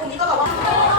คุณนี้ก็แบบว่า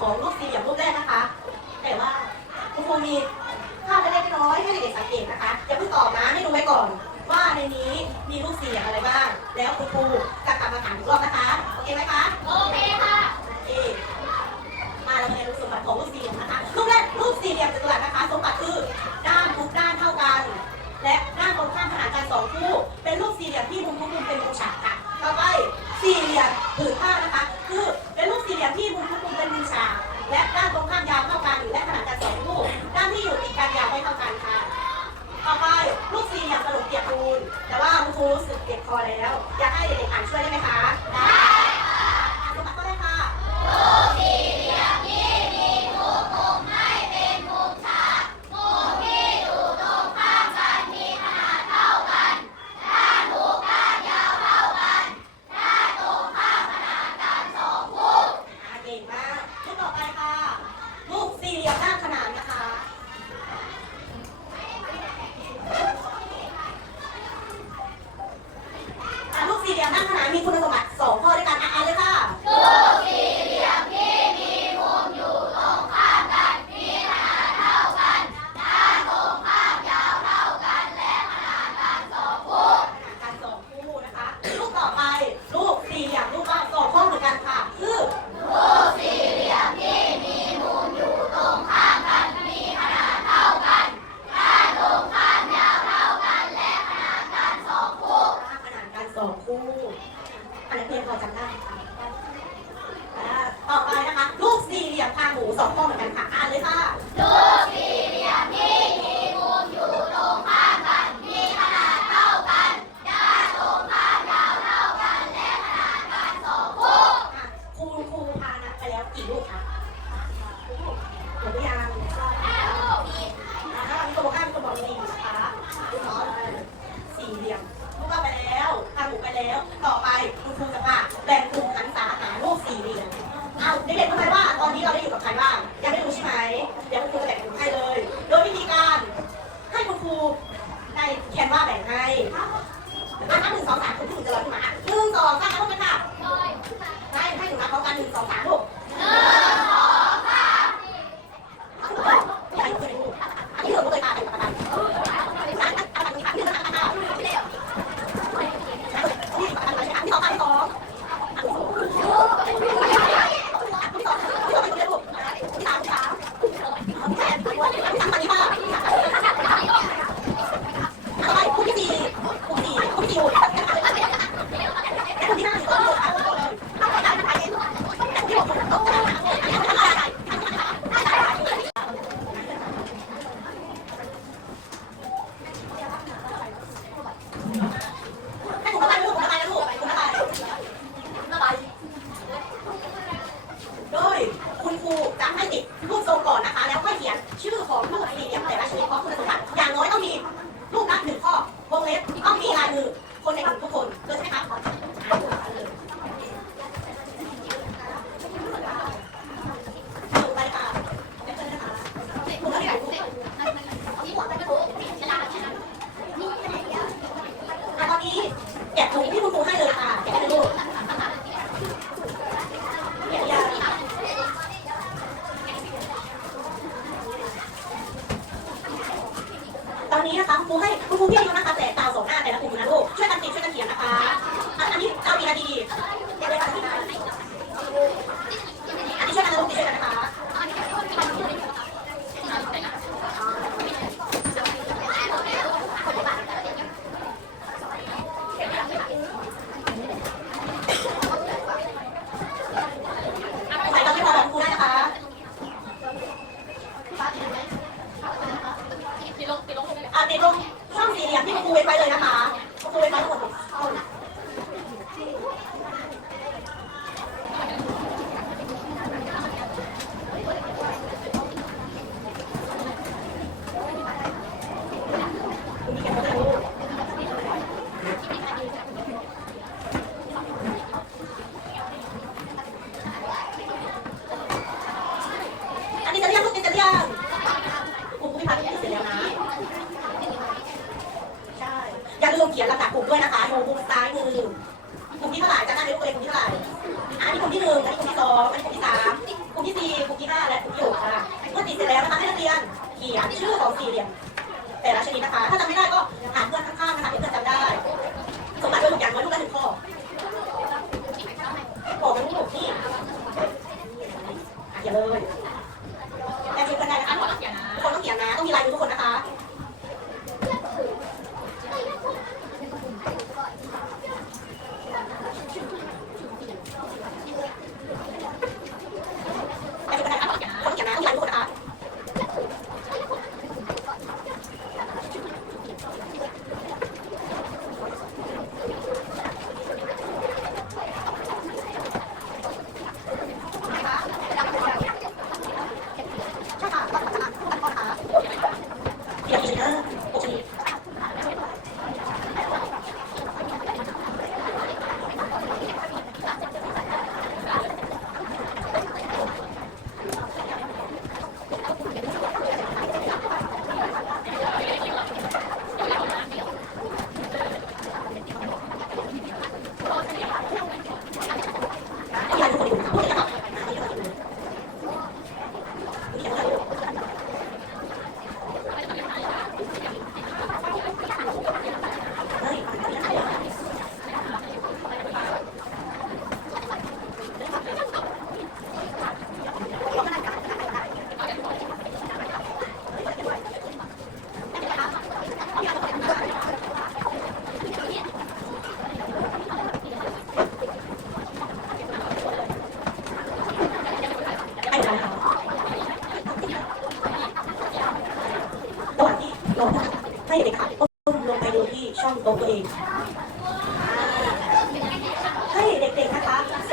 ของรูปสี่เหลี่ยมรูปแรกนะคะ แต่ว่าคุณครูมีภาพเล็กน้อยให้เด็กสังเกตนะคะอย่าเพิ่งตอบนะให้ดูไว้ก่อน ว่าในนี้มีรูปสี่เหลี่ยมอะไรบ้าง แล้วคุณครูจะกลับมาถามอีกรอบนะคะโอเคไหมคะโอเคค่ะมาเราเรียนรูปสมบัติของรูปสี่เหลี่ยมนะคะรูปแรกรูปสี่เหลี่ยมจัตุรัสนะคะ สมบัติคือด้านทุกด้านเท่ากัน และด้านตรงข้ามขนานกันสองคู่ เป็นรูปสี่เหลี่ยมที่มุมทุกมุมเป็นมุมฉากค่ะต่อไปสี่เหลี่ยม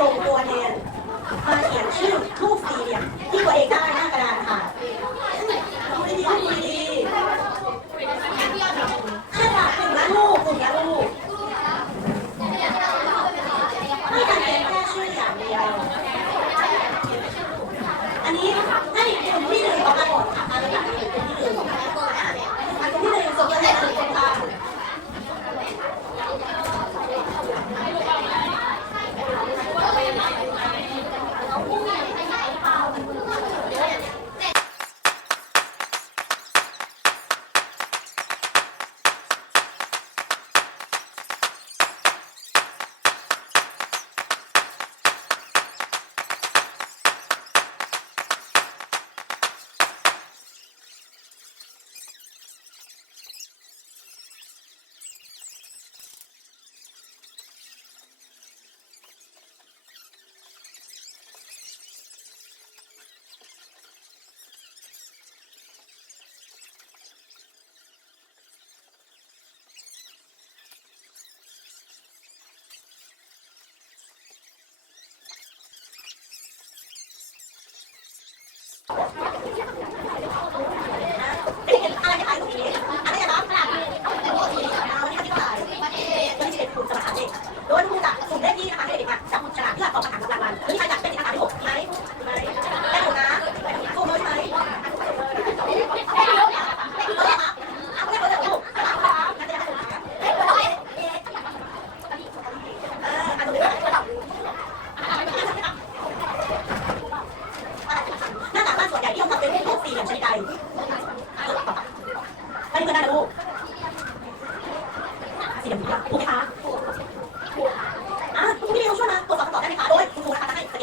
ส่งตัวแทนมาเขียนชื่อรูปสี่เหลี่ยม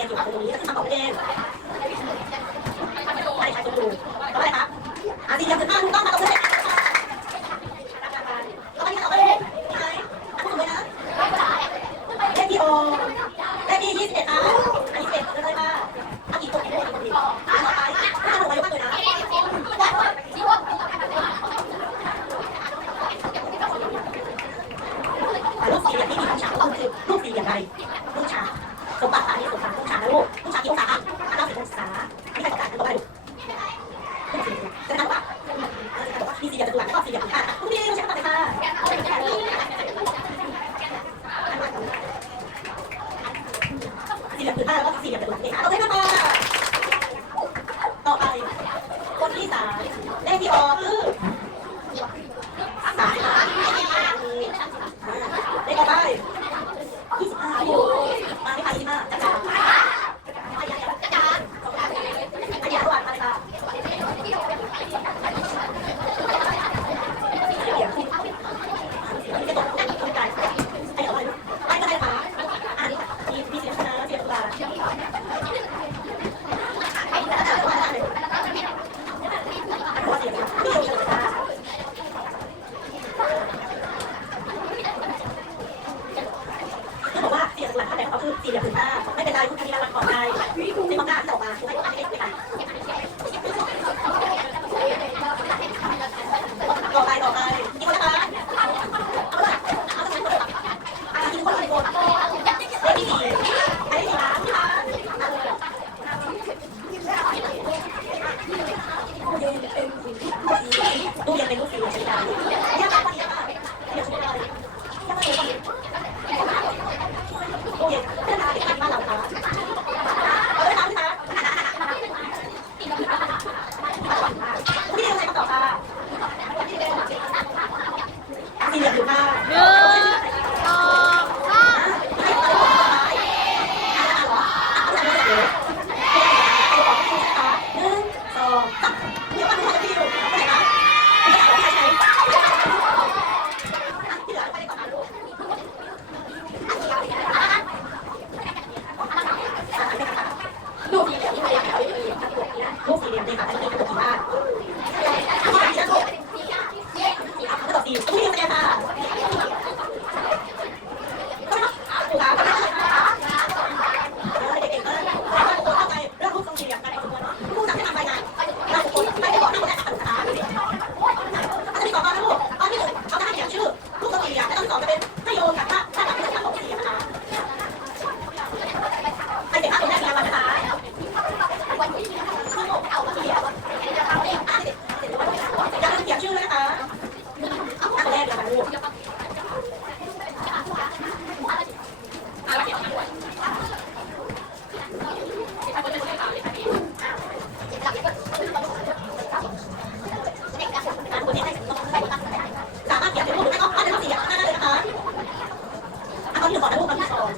นของตรงนี้จะขึ้นมาบอกเองใช่ใช่ตรงดูต่อไปครับอาซีเดียวขึ้นมาถูกต้องมาตรงนี้ลูกสี่อย่างที่ดีคำฉาต้องคือลูกสี่อย่างไรลูกฉาสมบัติสานิส 哦工厂提供伞啊拿 สี่หศิลปภาไม่เป็นไรคุณคณิรัตน์ก่อน 后面。 ชม